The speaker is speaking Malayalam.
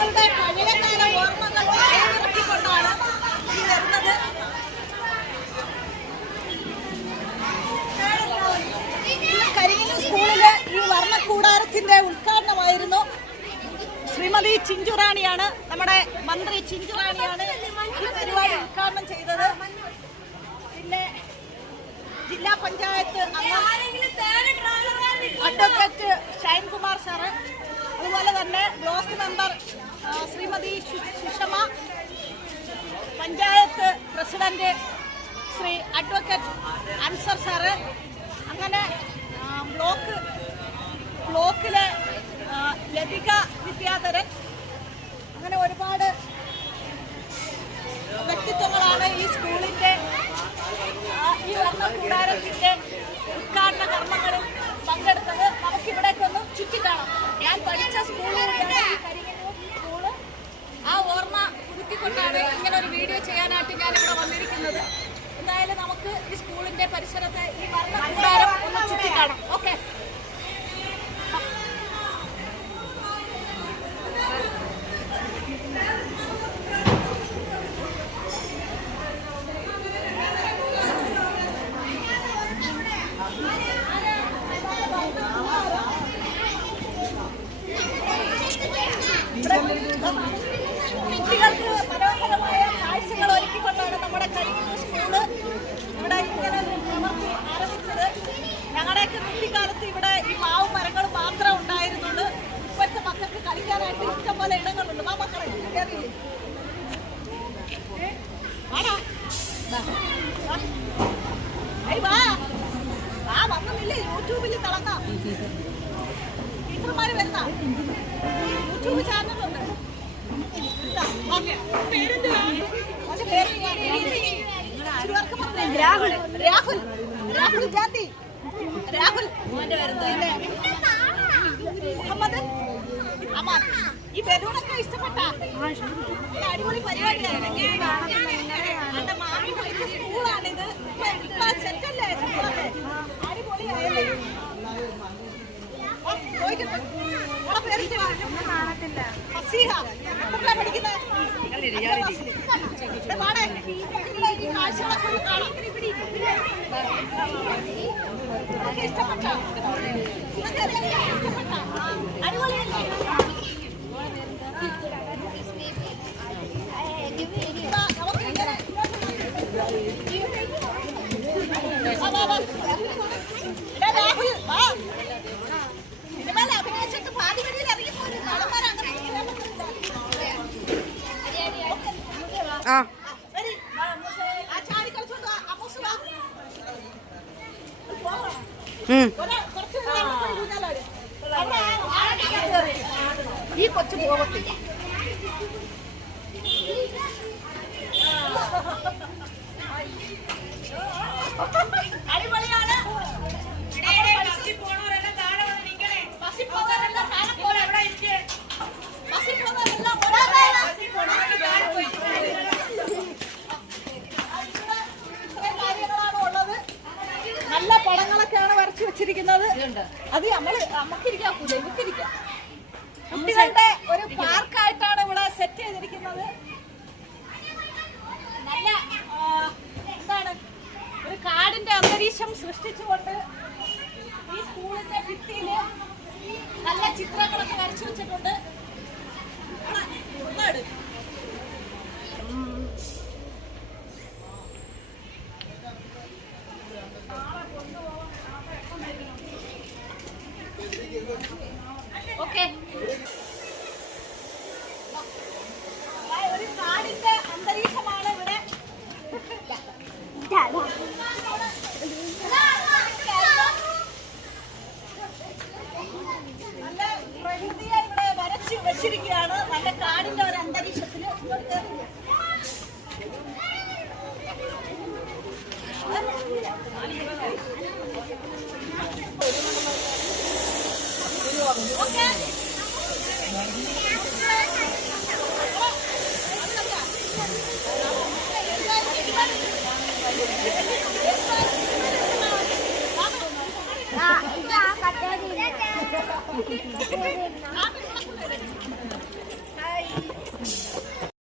കുട്ടികളുടെ പഴയകാല ഓർമ്മകൾ അയവിറക്കിക്കൊണ്ടാണ് ഈ വരുന്നത്. കരിങ്ങൽ സ്കൂളിലെ ഈ വർണ്ണക്കൂടാരത്തിന്റെ ഉദ്ഘാടനമായിരുന്നു. ശ്രീമതി ചിഞ്ചുറാണിയാണ്, നമ്മുടെ മന്ത്രി ചിഞ്ചുറാണിയാണ് ഈ പരിപാടി ഉദ്ഘാടനം ചെയ്തത്. പിന്നെ ജില്ലാ പഞ്ചായത്ത് അംഗം അഡ്വക്കേറ്റ് ഷൈൻകുമാർ സാറ്, അതുപോലെ തന്നെ block member Shrimati Sushma, panchayat president Shri advocate Ansar sir, അങ്ങനെ ബ്ലോക്കിലെ ലതിക വിദ്യാധരൻ, അങ്ങനെ ഒരുപാട് വ്യക്തിത്വങ്ങളാണ് ഈ സ്കൂളിൻ്റെ ഈ വർണ്ണക്കൂടാരത്തിൻ്റെ ഉദ്ഘാടന കർമ്മങ്ങളിൽ പങ്കെടുത്തത്. നമുക്കിവിടേക്കൊന്ന് ചുറ്റിക്കാണാം. ഞാൻ പഠിച്ച സ്കൂളിലാണ് ഈ കരിങ്ങല്ലൂർ സ്കൂള്. ആ ഓർമ്മ പുതുക്കിക്കൊണ്ടാണ് ഇങ്ങനെ ഒരു വീഡിയോ ചെയ്യാനായിട്ട് ഞാനിവിടെ വന്നിരിക്കുന്നത്. എന്തായാലും നമുക്ക് ഈ സ്കൂളിൻ്റെ പരിസരത്തെ ഈ വർണ്ണക്കൂടാരം ഒന്ന് ചുറ്റിക്കാണാം. ഓക്കെ. കുട്ടികൾക്ക് മനോഹരമായ കാഴ്ചകൾ ഒരുക്കിക്കൊണ്ടാണ് നമ്മുടെ കരിങ്ങൽ സ്കൂള് ഇവിടെ ഇങ്ങനെ പ്രവർത്തി ആരംഭിച്ചത്. ഞങ്ങളുടെയൊക്കെ കുട്ടിക്കാലത്ത് ഇവിടെ ഈ മാവ് മരങ്ങൾ മാത്രമേ ഉണ്ടായിരുന്നുള്ളൂ. ഇപ്പോഴത്തെ മക്കൾക്ക് കളിക്കാനായിട്ട് ഇഷ്ടംപോലെ ഇടങ്ങളുണ്ട്. ആ മക്കളെ കയറിയില്ലേ? വന്നില്ലേ? യൂട്യൂബിൽ തിളങ്ങാം. ടീച്ചർമാര് വരുന്ന യൂട്യൂബ് ചാനലുണ്ട്. രാഹുൽ രാഹുൽ രാഹുൽ ജാതി രാഹുൽ മുഹമ്മദ് അമാൻ. ഈ ബലൂണൊക്കെ ഇഷ്ടപ്പെട്ട അടിപൊളി പരിപാടിയാണ്. എന്റെ മാമി പഠിച്ച സ്കൂളാണിത്. സെറ്റല്ലേ സ്കൂളൊക്കെ? അടിപൊളിയായല്ലേ? ഈ കൊച്ചു പോകത്തില്ല. അടിപൊളിയാണ്. നല്ല പടങ്ങളൊക്കെയാണ് വരച്ചു വെച്ചിരിക്കുന്നത്. അത് നമുക്കിരിക്കാം, നമുക്കിരിക്കാം. കുട്ടികളുടെ ഒരു പാർക്കായിട്ടാണ് ഇവിടെ സെറ്റ് ചെയ്തിരിക്കുന്നത്. നല്ല എന്താണ്, ഒരു കാടിന്റെ അന്തരീക്ഷം സൃഷ്ടിച്ചുകൊണ്ട് ഈ സ്കൂളിന്റെ ഭിത്തിയില് നല്ല ചിത്രങ്ങളൊക്കെ വരച്ചു വെച്ചിട്ടുണ്ട്. ഓക്കെ, ഒരു കാടിന്റെ അന്തരീക്ഷമാണ് ഇവിടെ. നല്ല പ്രകൃതിയെ ഇവിടെ വരച്ചു വെച്ചിരിക്കുകയാണ്. നല്ല കാടിന്റെ ഒരു അന്തരീക്ഷത്തിൽ ഓക്കെ.